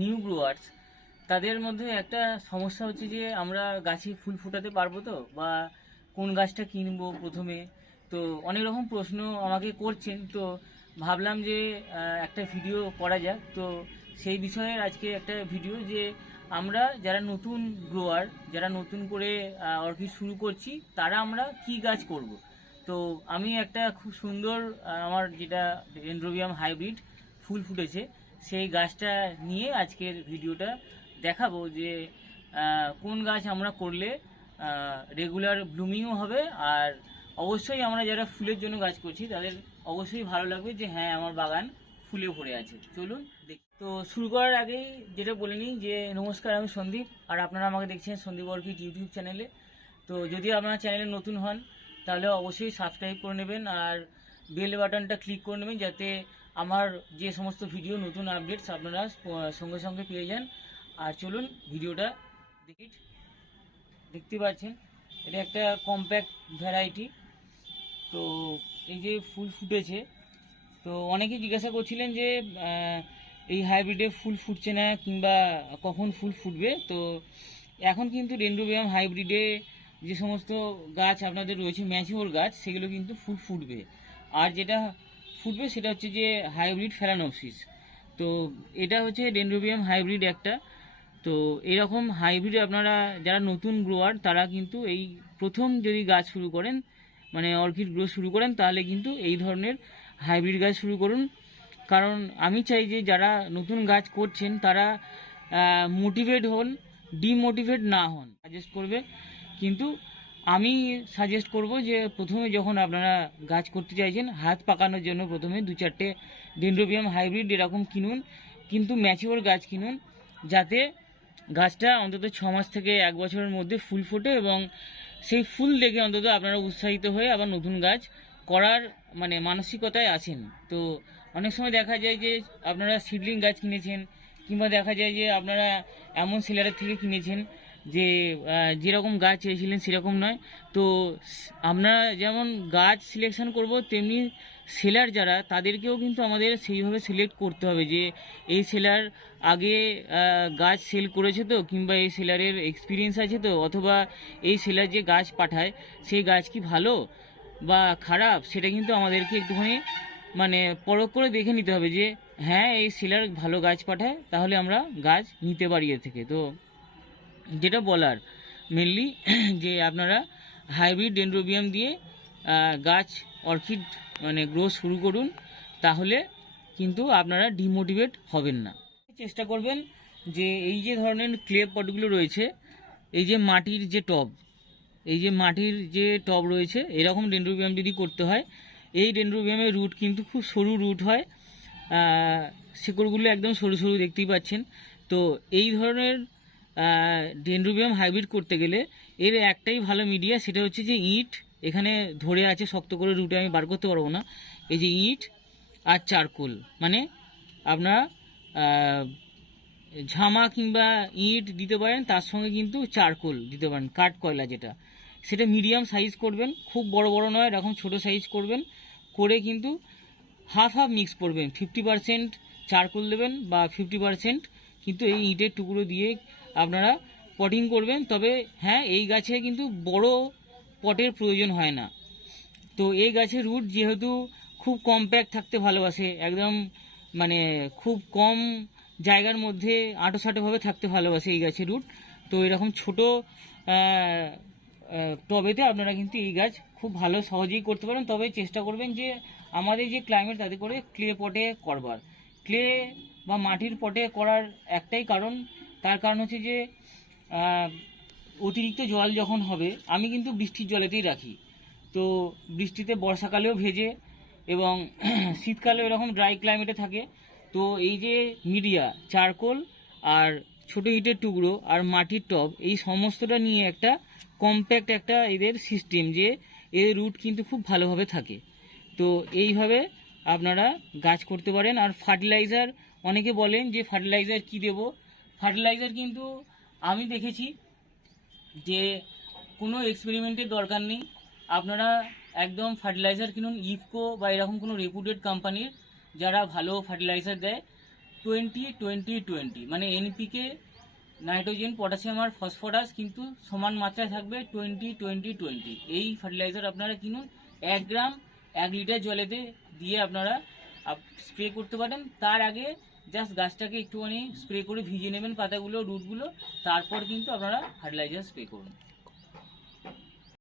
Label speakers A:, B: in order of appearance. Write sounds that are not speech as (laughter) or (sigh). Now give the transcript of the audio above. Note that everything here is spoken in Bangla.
A: নিউ গ্রোয়ার্স তাদের মধ্যে একটা সমস্যা হচ্ছে যে আমরা গাছে ফুল ফোটাতে পারব তো? বা কোন গাছটা কিনবো প্রথমে? তো অনেক রকম প্রশ্ন আমাকে করছেন, তো ভাবলাম যে একটা ভিডিও করা যাক। তো সেই বিষয়ে আজকে একটা ভিডিও যে আমরা যারা নতুন গ্রোয়ার যারা নতুন করে অর্কিড শুরু করছি, তারা আমরা কি গাছ করব? তো আমি একটা খুব সুন্দর আমার যেটা ডেন্ড্রোবিয়াম হাইব্রিড ফুল ফুটেছে। সেই গাছটা নিয়ে আজকের ভিডিওটা দেখাবো যে কোন গাছ আমরা করলে রেগুলার ব্লুমিংও হবে, আর অবশ্যই আমরা যারা ফুলের জন্য গাছ করছি, তাদের অবশ্যই ভালো লাগবে যে হ্যাঁ আমার বাগান ফুলে ভরে আছে। চলুন দেখ। তো শুরু করার আগেই যেটা বলে নিই যে, নমস্কার, আমি সন্দীপ, আর আপনারা আমাকে দেখছেন সন্দীপ অর্কিড ইউটিউব চ্যানেলে। তো যদি আপনার চ্যানেলে নতুন হন, তাহলে অবশ্যই সাবস্ক্রাইব করে নেবেন, আর বেল বাটনটা ক্লিক করে নেবেন, যাতে আমার যে সমস্ত ভিডিও নতুন আপডেটস আপনারা সঙ্গে সঙ্গে পেয়ে যান। আর চলুন ভিডিওটা দেখি। দেখতে পাচ্ছেন, এটা একটা কম্প্যাক্ট ভ্যারাইটি তো এই যে ফুল ফুটেছে, তো অনেকে জিজ্ঞাসা করছিলেন যে এই হাইব্রিডে ফুল ফুটছে না কিংবা কখন ফুল ফুটবে? তো এখন কিন্তু ডেন্ড্রোবিয়াম হাইব্রিডে যে সমস্ত গাছ আপনাদের রয়েছে, ম্যাচিওর গাছ, সেগুলো কিন্তু ফুল ফুটবে। আর যেটা ফুটবে সেটা হচ্ছে যে হাইব্রিড ফেরানোপসিস। তো এটা হচ্ছে ডেন্ড্রোবিয়াম হাইব্রিড একটা। তো এরকম হাইব্রিড আপনারা, যারা নতুন গ্রোয়ার তারা কিন্তু এই প্রথম যদি গাছ শুরু করেন মানে অর্কিড গ্রো শুরু করেন, তাহলে কিন্তু এই ধরনের হাইব্রিড গাছ শুরু করুন। কারণ আমি চাই যে যারা নতুন গাছ করছেন, তারা মোটিভেট হন ডিমোটিভেট না হন সাজেস্ট করবে। কিন্তু আমি সাজেস্ট করব যে প্রথমে যখন আপনারা গাছ করতে চাইছেন, হাত পাকানোর জন্য প্রথমে দু চারটে ডেন্ড্রোবিয়াম হাইব্রিড এরকম কিনুন, কিন্তু ম্যাচিওর গাছ কিনুন, যাতে গাছটা অন্তত ছ মাস থেকে এক বছরের মধ্যে ফুল ফোটে এবং সেই ফুল দেখে অন্তত আপনারা উৎসাহিত হয়ে আবার নতুন গাছ করার মানে মানসিকতায় আছেন। তো অনেক সময় দেখা যায় যে আপনারা সিডলিং গাছ কিনেছেন, কিংবা দেখা যায় যে আপনারা এমন সেলারের থেকে কিনেছেন যে যেরকম গাছ চেয়েছিলেন সেরকম নয়। তো, আমরা যেমন গাছ সিলেকশন করব, তেমনি সেলার যারা, তাদেরকেও কিন্তু আমাদের সেইভাবে সিলেক্ট করতে হবে যে, এই সেলার আগে গাছ সেল করেছে তো, কিংবা এই সেলারের এক্সপিরিয়েন্স আছে তো, অথবা এই সেলার যে গাছ পাঠায়, সেই গাছ কি ভালো বা খারাপ, সেটা কিন্তু আমাদেরকে একটুখানি মানে পরখ করে দেখে নিতে হবে যে হ্যাঁ এই সেলার ভালো গাছ পাঠায়, তাহলে আমরা গাছ নিতে পারি এর থেকে। তো যেটা বলার মেনলি (clears throat) যে আপনারা হাইব্রিড ডেন্ড্রোবিয়াম দিয়ে গাছ অর্কিড মানে গ্রো শুরু করুন, তাহলে কিন্তু আপনারা ডিমোটিভেট হবেন না। চেষ্টা করবেন যে এই যে ধরনের ক্লে পটগুলো রয়েছে, এই যে মাটির যে টব, এই যে মাটির যে টব রয়েছে, এরকম ডেন্ড্রোবিয়াম যদি করতে হয়, এই ডেন্ড্রোবিয়ামের রুট কিন্তু খুব সরু রুট হয়। শিকড়গুলো একদম সরু সরু দেখতেই পাচ্ছেন। তো এই ধরনের ডেন্ড্রোবিয়াম হাইব্রিড করতে গেলে এর একটাই ভালো মিডিয়া সেটা হচ্ছে যে ইট, এখানে ধরে আছে শক্ত করে রুটে আমি বার করতে পারব না। এই যে ইট আর চারকোল মানে আপনারা ঝামা কিংবা ইট দিতে পারেন, তার সঙ্গে কিন্তু চারকোল দিতে পারেন, কাঠ কয়লা যেটা। সেটা মিডিয়াম সাইজ করবেন, খুব বড় বড় নয়, এরকম ছোট সাইজ করবেন, করে কিন্তু হাফ হাফ মিক্স করবেন। ফিফটি পারসেন্ট চারকোল দেবেন বা ফিফটি পারসেন্ট কিন্তু এই ইটের টুকরো দিয়ে আপনারা পটিং করবেন, তবে হ্যাঁ এই গাছে কিন্তু বড় পটের প্রয়োজন হয় না। তো এই গাছের রুট যেহেতু খুব কম্প্যাক্ট থাকতে ভালোবাসে, একদম মানে খুব কম জায়গার মধ্যে আঁটো সাঁটোভাবে থাকতে ভালোবাসে এই গাছের রুট তো এরকম ছোট টবেতে আপনারা কিন্তু এই গাছ খুব ভালো সহজেই করতে পারেন। তবে চেষ্টা করবেন যে আমাদের যে ক্লাইমেট তাতে করে ক্লে পটে করবার। ক্লে বা মাটির পটে করার একটাই কারণ তার কারণ হচ্ছে যে অতিরিক্ত জল যখন হবে, আমি কিন্তু বৃষ্টির জলেতেই রাখি। তো বৃষ্টিতে বর্ষাকালেও ভেজে এবং (clears throat) শীতকালেও এরকম ড্রাই ক্লাইমেটে থাকে। তো এই যে মিডিয়া, চারকোল আর ছোট ইটের টুকরো আর মাটির টব, এই সমস্তটা নিয়ে একটা কম্প্যাক্ট একটা এদের সিস্টেম যে এর রুট কিন্তু খুব ভালোভাবে থাকে। তো এইভাবে আপনারা গাছ করতে পারেন। আর ফার্টিলাইজার অনেকে বলেন যে ফার্টিলাইজার কি দেব? ফার্টিলাইজার কিন্তু আমি দেখেছি যে কোনো এক্সপেরিমেন্টের দরকার নেই। আপনারা একদম ফার্টিলাইজার কিনুন ইফকো বা এরকম কোনো রেপুটেড কোম্পানির যারা ভালো ফার্টিলাইজার দেয়। টোয়েন্টি টোয়েন্টি টোয়েন্টি মানে এনপিকে নাইট্রোজেন পটাশিয়াম আর ফসফরাস কিন্তু সমান মাত্রায় থাকবে টোয়েন্টি টোয়েন্টি টোয়েন্টি এই ফার্টিলাইজার আপনারা কিনুন, এক গ্রাম এক লিটার জলেতে দিয়ে আপনারা স্প্রে করতে পারেন। তার আগে জাস্ট গাছটাকে একটুখানি স্প্রে করে ভিজিয়ে নেবেন পাতাগুলো রুটগুলো তারপর কিন্তু আপনারা ফার্টিলাইজার স্প্রে করুন।